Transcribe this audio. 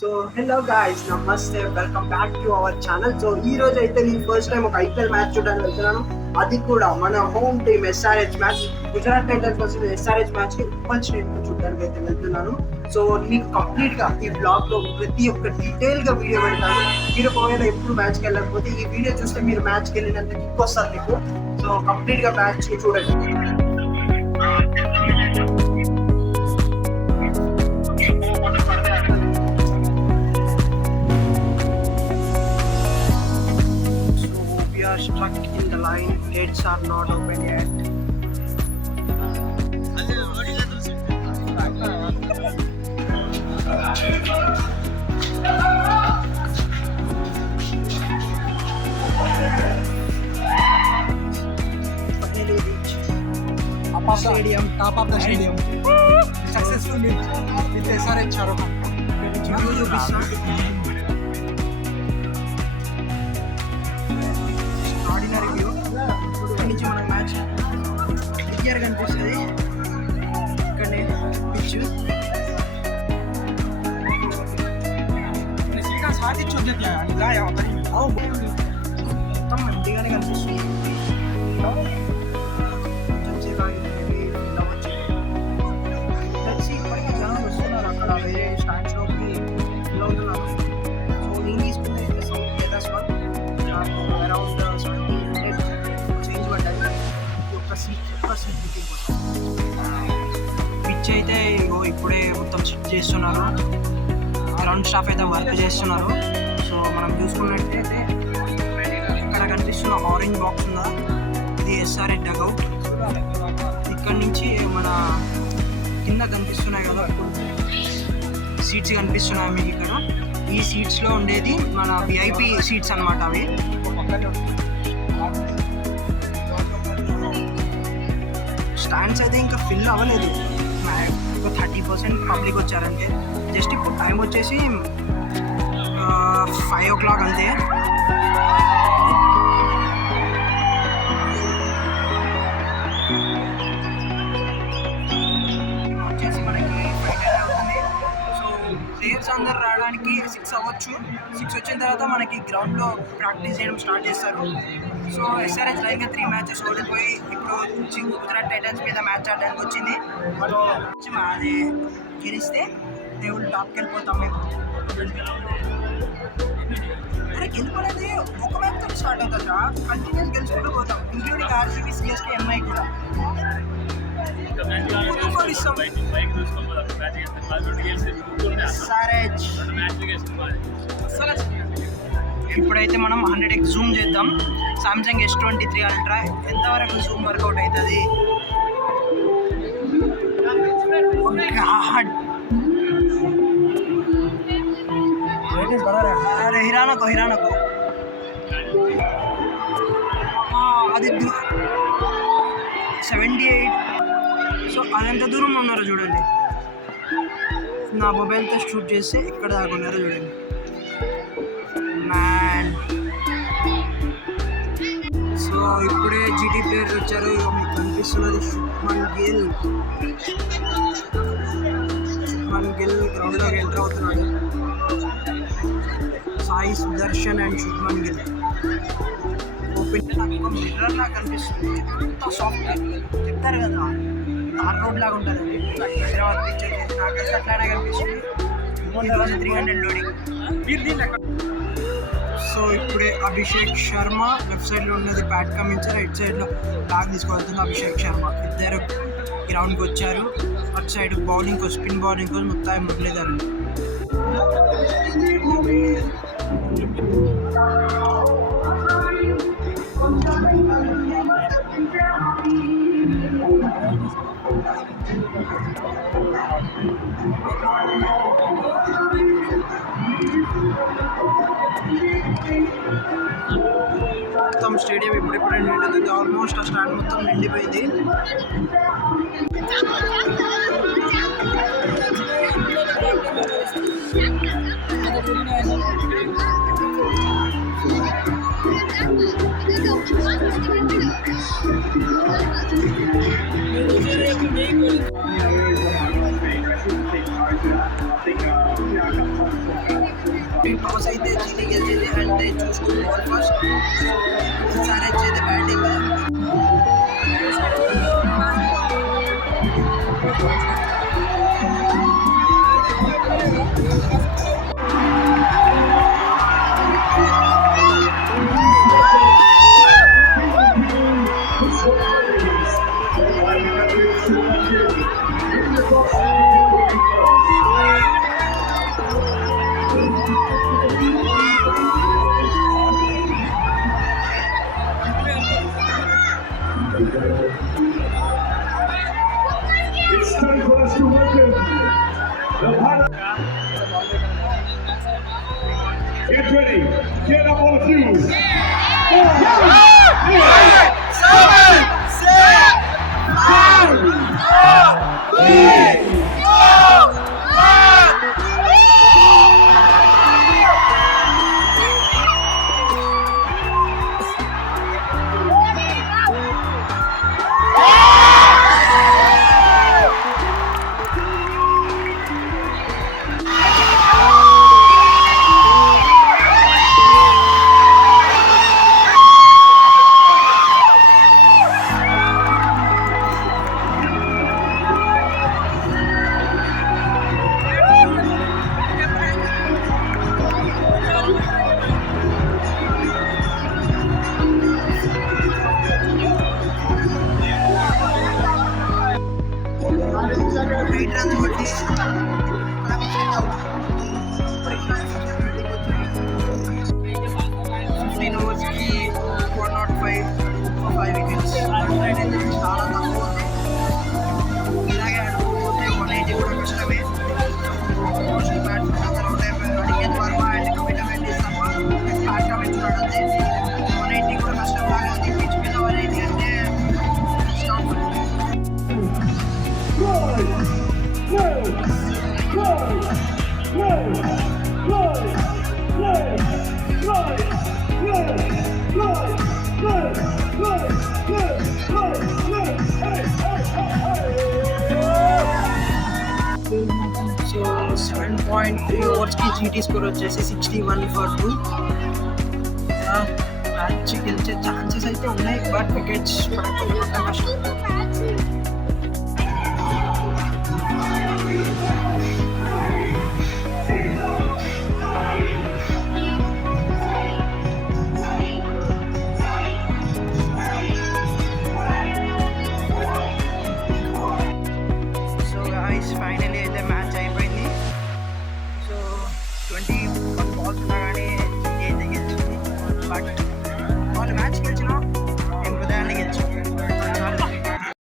So hello guys, నమస్తే, welcome back to our channel. So ఈ రోజు అయితే నేను ఫస్ట్ టైం ఒక ఐపీఎల్ మ్యాచ్ చూడడానికి వెళ్తున్నాను. అది కూడా మన home team SRH match, Gujarat Titans versus SRH match ని ఉప్పల్ స్టేడియం చూడడానికి అయితే వెళ్తున్నాను. సో మీకు కంప్లీట్ గా ఈ బ్లాగ్ లో ప్రతి ఒక్క డీటెయిల్ గా వీడియో పెడతాను. మీరు ఒకవేళ ఎప్పుడు మ్యాచ్కి వెళ్ళకపోతే ఈ వీడియో చూస్తే మీరు మ్యాచ్కి వెళ్ళినంత కిక్ వస్తారు మీకు. సో కంప్లీట్ గా మ్యాచ్ చూడండి. Stuck in the line, gates are not open yet. Finally reached top of the stadium. Successfully with SRH Charohan. Ordinary view ఇక్కడ నుంచి మన మ్యాచ్ క్లియర్గా కనిపిస్తుంది. ఇక్కడనే పిచ్ మొత్తం మంచిగానే కనిపిస్తుంది. తెలిసి ఇప్పటికీ జనాలు వస్తున్నారు అక్కడ వేరే స్టాండ్స్లోకి ఫిల్ అవుతున్నారు. సో నేను తీసుకుంటే అరౌండ్ 1700 చేంజ్ పడ్డాయి ఒక్క సీట్ బుకింగ్ కోసం. పిచ్ అయితే ఇగో ఇప్పుడే మొత్తం సెట్ చేస్తున్నారు. అరౌండ్ స్టాఫ్ అయితే వర్క్ చేస్తున్నారు. సో మనం చూసుకున్నట్టయితే ఇక్కడ కనిపిస్తున్న ఆరెంజ్ బాక్స్ ఉందా, ఇది ఎస్ఆర్హెచ్ డగౌట్. ఇక్కడ నుంచి మన కింద కనిపిస్తున్నాయి కదా సీట్స్ కనిపిస్తున్నాయి మీకు. ఇక్కడ ఈ సీట్స్లో ఉండేది మన విఐపి సీట్స్ అన్నమాట. అవి స్టాండ్స్ అయితే ఇంకా ఫిల్ అవ్వలేదు. ఒక 30% పబ్లిక్ వచ్చారంటే. జస్ట్ ఇప్పుడు టైం వచ్చేసి 5 o'clock అంతే. వచ్చేసి మనకి 5 అవుతుంది. సో ప్లేయర్స్ అందరు రావడానికి 6 అవ్వచ్చు. 6 వచ్చిన తర్వాత మనకి గ్రౌండ్లో ప్రాక్టీస్ చేయడం స్టార్ట్ చేస్తారు. సో ఎస్ఆర్హెచ్ లైన్గా 3 మ్యాచెస్ ఓడిపోయి ఇప్పుడు గుజరాత్ టైటన్స్ మీద మ్యాచ్ ఆడడానికి వచ్చింది. వాళ్ళు అది గెలిస్తే దేవుళ్ళు టాప్కి వెళ్ళిపోతాం మేము. అరే గెలుపునేది ఒక మ్యాచ్తో స్టార్ట్ అవుతుందా, కంటిన్యూస్ గెలుచుకుంటూ పోతాం. ఇంక్లూడింగ్ ఆర్సీబీ, సిఎస్కే, ఎంఐ కూడా. ఇప్పుడైతే మనం 100x జూమ్ చేద్దాం. సామ్సంగ్ S23 అల్ట్రా ఎంతవరకు జూమ్ వర్కౌట్ అవుతుంది. అరే హిరానకో అది 78. సో అదెంత దూరం ఉన్నారో చూడండి. నా మొబైల్తో షూట్ చేస్తే ఎక్కడ దాకా ఉన్నారో చూడండి. మ్యాన్ సో ఇప్పుడే జీటీ ప్లేయర్స్ వచ్చారు. మీకు కనిపిస్తున్నది శుభ్మన్ గిల్ గ్రౌండ్లోకి ఎంటర్ అవుతున్నాడు. సాయి సుదర్శన్ అండ్ శుభ్మన్ గిల్. ఓపెన్ నాకు ఒక మిర్రర్ లాగా కనిపిస్తుంది. ఎంత సాఫ్ట్ చెప్తారు కదా, తార్ రోడ్ లాగా ఉంటుంది. హైదరాబాద్ పిచ్ నాకైతే అట్లానే కనిపిస్తుంది. 300 లోడింగ్. సో ఇప్పుడే అభిషేక్ శర్మ లెఫ్ట్ సైడ్లో ఉన్నది బ్యాట్ కమించర్, రైట్ సైడ్లో బ్యాగ్ తీసుకువెళ్తుంది అభిషేక్ శర్మ. ఇద్దరు గ్రౌండ్కి వచ్చారు. అటు సైడ్ బౌలింగ్ కోసం, స్పిన్ బౌలింగ్ కోసం మొత్తం మురళీధరన్. మొత్తం స్టేడియం ఇప్పుడిప్పుడే నిండుతుంది. ఆల్మోస్ట్ ఆ స్టాండ్ మొత్తం నిండిపోయింది. టాస్ అయితే జీటీ గెలిచింది and they choose to ball first. SRH అయితే బ్యాటింగ్ కదా. It's time for us to welcome the Bharat. Get ready. Get up on the fuse. 8 runs కొట్టి 15 ఓవర్స్కి 105 for 5 wickets. రైట్ అయితే చాలా తక్కువ ఉంది. ఇలాగే ఆడుకోకపోతే 180 కూడా కష్టమే. మోస్ట్లీ బ్యాట్స్మెన్ అందరూ అవుట్ అయిపోయారు. అడిగేది వర్మ అండ్ కమిట్మెంట్ ఇస్తామా ఫాస్ట్గా పెంచున్నాడు అంతే. 180 కూడా కష్టం లాగా ఉంది. పిచ్ మీద 180 అంటే స్టాప్. సో 7.3 ఓవర్స్కి జీటీ స్కోర్ వచ్చేసి 61 for 2. మ్యాచ్ గెలిచే ఛాన్సెస్ అయితే ఉన్నాయి బట్ వికెట్స్ పడకపోతే కష్టం. సో గైస్ ఫైనలీ అయితే మ్యాచ్ అయిపోయింది. సో 21 balls ఉన్నా కానీ జీటీ అయితే గెలిచింది. బట్ వాళ్ళ మ్యాచ్కి